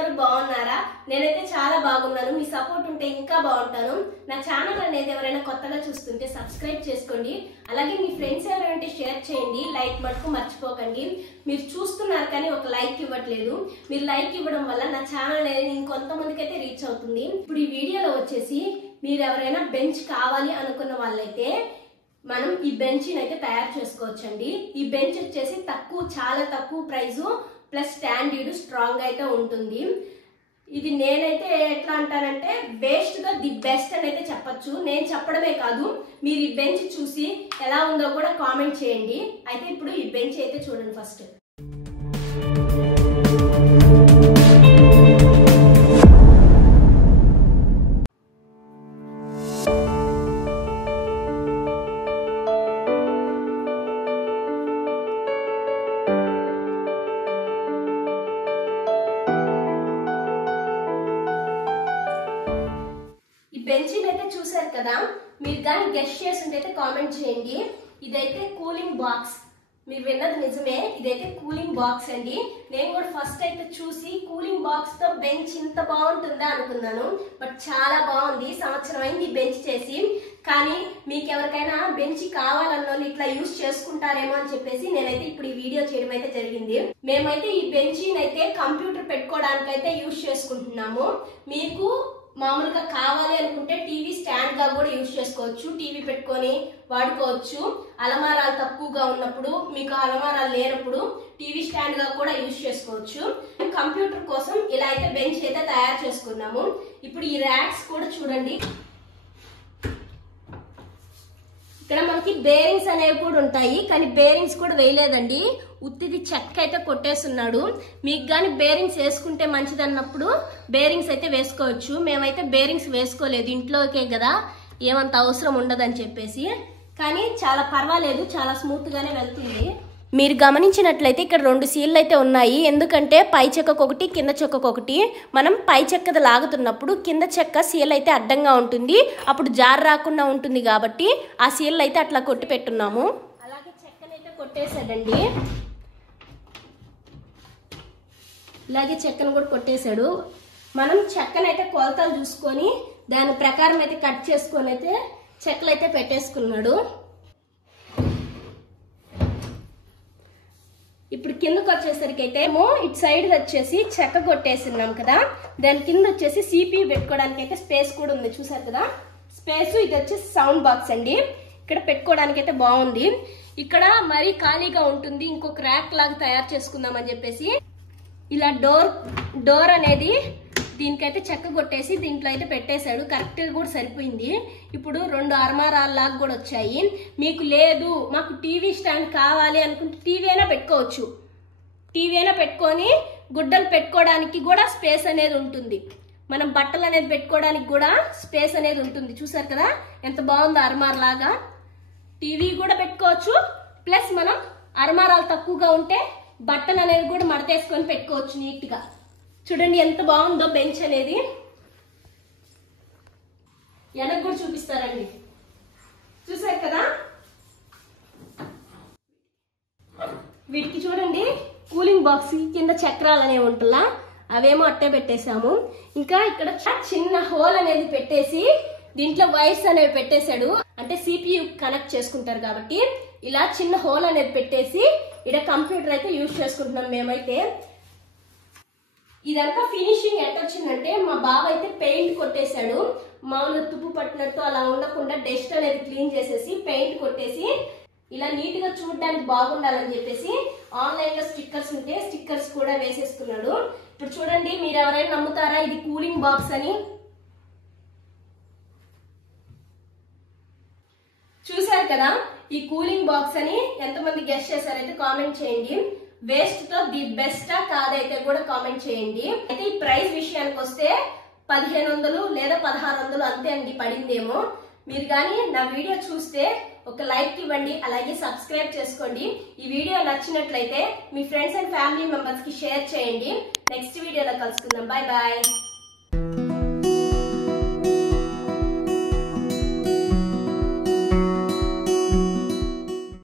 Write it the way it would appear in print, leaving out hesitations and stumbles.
ఉన్నారు బాగున్నారా నేనైతే చాలా బాగున్నాను మీ సపోర్ట్ ఉంటే ఇంకా బాగుంటాను నా ఛానల్ అనేది ఎవరైనా కొత్తగా చూస్తుంటే సబ్స్క్రైబ్ చేసుకోండి అలాగే మీ ఫ్రెండ్స్ ఎవరైనా ఉంటే షేర్ చేయండి లైక్ మటుకు మర్చిపోకండి మీరు చూస్తున్నారు కానీ ఒక లైక్ ఇవ్వట్లేదు మీరు లైక్ ఇవ్వడం వల్ల నా ఛానల్ అనేది ఇంకొంతమందికి అయితే రీచ్ అవుతుంది ఇప్పుడు ఈ వీడియోలో వచ్చేసి మీరు ఎవరైనా బెంచ్ కావాలి అనుకున్న వాళ్ళైతే మనం ఈ బెంచ్ ని అయితే తయారు చేసుకోవచ్చండి ఈ బెంచ్ వచ్చేసి చాలా తక్కువ ప్రైస్ ప్లస్ స్టాండర్డ్ స్ట్రాంగ్ అయితే ఉంటుంది ఇది నేనైతే ఎట్లా అంటానంటే బెస్ట్ గా ది బెస్ట్ అని అయితే చెప్పొచ్చు నేను చెప్పడమే కాదు మీరు ఈ బెంచ్ చూసి ఎలా ఉందో కూడా కామెంట్ చేయండి అయితే ఇప్పుడు ఈ బెంచ్ అయితే చూడండి ఫస్ట్ బెంచ్ అయితే చూసారు కదా మీరు కానీ గెస్ట్ చేస్తుంటే కామెంట్ చేయండి ఇదైతే కూలింగ్ బాక్స్ మీరు విన్నది నిజమే ఇదైతే కూలింగ్ బాక్స్ అండి నేను కూడా ఫస్ట్ అయితే చూసి కూలింగ్ బాక్స్ తో బెంచ్ ఇంత బాగుంటుందా అనుకున్నాను బట్ చాలా బాగుంది సంవత్సరం అయింది బెంచ్ చేసి కానీ మీకు ఎవరికైనా బెంచ్ కావాలన్న ఇట్లా యూజ్ చేసుకుంటారేమో అని చెప్పేసి నేనైతే ఇప్పుడు ఈ వీడియో చేయడం అయితే జరిగింది మేమైతే ఈ బెంచ్ అయితే కంప్యూటర్ పెట్టుకోవడానికి అయితే యూజ్ చేసుకుంటున్నాము మీకు మామూలుగా కావాలి అనుకుంటే టీవీ స్టాండ్ గా కూడా యూజ్ చేసుకోవచ్చు టీవీ పెట్టుకొని వాడుకోవచ్చు అలమారాలు తక్కువగా ఉన్నప్పుడు మీకు అలమారాలు లేనప్పుడు టీవీ స్టాండ్ గా కూడా యూజ్ చేసుకోవచ్చు కంప్యూటర్ కోసం ఇలా అయితే బెంచ్ అయితే తయారు చేసుకున్నాము ఇప్పుడు ఈ ర్యాక్స్ కూడా చూడండి ఇక్కడ మనకి బేరింగ్స్ అనేవి కూడా ఉంటాయి కానీ బేరింగ్స్ కూడా వేయలేదండి ఉత్తిది చెక్క అయితే కొట్టేస్తున్నాడు మీకు కానీ బేరింగ్స్ వేసుకుంటే మంచిది అన్నప్పుడు బేరింగ్స్ అయితే వేసుకోవచ్చు మేమైతే బేరింగ్స్ వేసుకోలేదు ఇంట్లోకే కదా ఏమంత అవసరం ఉండదని చెప్పేసి కానీ చాలా పర్వాలేదు చాలా స్మూత్ గానే వెళ్తుంది మీరు గమనించినట్లయితే ఇక్కడ 2 సీళ్ళు అయితే ఉన్నాయి ఎందుకంటే పై చెక్కకు ఒకటి కింద చెక్కకు ఒకటి మనం పై చెక్కది లాగుతున్నప్పుడు కింద చెక్క సీల్ అయితే అడ్డంగా ఉంటుంది అప్పుడు జార్ రాకుండా ఉంటుంది కాబట్టి ఆ సీళ్ళు అయితే అట్లా కొట్టి పెట్టున్నాము అలాగే చెక్కనైతే కొట్టేశాడండి ఇలాగే చెక్కను కూడా కొట్టేశాడు మనం చెక్కనైతే కొలతలు చూసుకొని దాని ప్రకారం అయితే కట్ చేసుకొని అయితే చెక్కలు అయితే పెట్టేసుకున్నాడు ఇప్పుడు కిందకు వచ్చేసరికి అయితే ఇటు సైడ్ వచ్చేసి చెక్క కొట్టేస్తున్నాం కదా దాని కింద వచ్చేసి సిపియు పెట్టుకోవడానికి అయితే స్పేస్ కూడా ఉంది చూసారు కదా స్పేస్ ఇది వచ్చేసి సౌండ్ బాక్స్ అండి ఇక్కడ పెట్టుకోవడానికి అయితే బాగుంది ఇక్కడ మరీ ఖాళీగా ఉంటుంది ఇంకొక ర్యాక్ లాగా తయారు చేసుకుందాం అని చెప్పేసి ఇలా డోర్ అనేది దీనికైతే చెక్క కొట్టేసి దీంట్లో అయితే పెట్టేశాడు కరెక్ట్గా కూడా సరిపోయింది ఇప్పుడు 2 అర్మారాల లాగా కూడా వచ్చాయి మీకు లేదు మాకు టీవీ స్టాండ్ కావాలి అనుకుంటే టీవీ అయినా పెట్టుకోవచ్చు టీవీ అయినా పెట్టుకొని గుడ్డలు పెట్టుకోవడానికి కూడా స్పేస్ అనేది ఉంటుంది మనం బట్టలు అనేది పెట్టుకోవడానికి కూడా స్పేస్ అనేది ఉంటుంది చూసారు కదా ఎంత బాగుందో అర్మార్ లాగా టీవీ కూడా పెట్టుకోవచ్చు ప్లస్ మనం అర్మారాలు తక్కువగా ఉంటే బట్టలు అనేది కూడా మడతేసుకొని పెట్టుకోవచ్చు నీట్ గా చూడండి ఎంత బాగుందో బెంచ్ అనేది వెనక్కి కూడా చూపిస్తారండి చూసారు కదా వీటికి చూడండి కూలింగ్ బాక్స్ కింద చక్రాలు అనేవి ఉంటుందా అవేమో అట్టే పెట్టేశాము ఇంకా ఇక్కడ చిన్న హోల్ అనేది పెట్టేసి దీంట్లో వైర్స్ అనేవి పెట్టేశాడు అంటే సిపియు కనెక్ట్ చేసుకుంటారు కాబట్టి ఇలా చిన్న హోల్ అనేది పెట్టేసి ఇక్కడ కంప్యూటర్ అయితే యూజ్ చేసుకుంటున్నాం మేమైతే ఇదంతా ఫినిషింగ్ ఎట్టొచ్చిందంటే మా బావ అయితే పెయింట్ కొట్టేశాడు మామూలుగా తుప్పు పట్టినట్టు అలా ఉండకుండా డస్ట్ అనేది క్లీన్ చేసేసి పెయింట్ కొట్టేసి ఇలా నీట్ గా చూడడానికి బాగుండాలని చెప్పేసి ఆన్లైన్ లో స్టిక్కర్స్ ఉంటే స్టిక్కర్స్ కూడా వేసేసుకున్నాడు ఇప్పుడు చూడండి మీరు ఎవరైనా నమ్ముతారా ఇది కూలింగ్ బాక్స్ అని చూసారు కదా ఈ కూలింగ్ బాక్స్ అని ఎంతమంది గెస్ట్ చేశారైతే కామెంట్ చేయండి వేస్ట్ తో ది బెస్ట్ కాదైతే కూడా కామెంట్ చేయండి అయితే ఈ ప్రైస్ విషయానికి వస్తే 1500 లేదా 1600 అంతే అండి పడిందేమో మీరు కానీ నా వీడియో చూస్తే ఒక లైక్ ఇవ్వండి అలాగే సబ్స్క్రైబ్ చేసుకోండి ఈ వీడియో నచ్చినట్లయితే మీ ఫ్రెండ్స్ అండ్ ఫ్యామిలీ మెంబర్స్ కి షేర్ చేయండి నెక్స్ట్ వీడియోలో కలుసుకుందాం బై బాయ్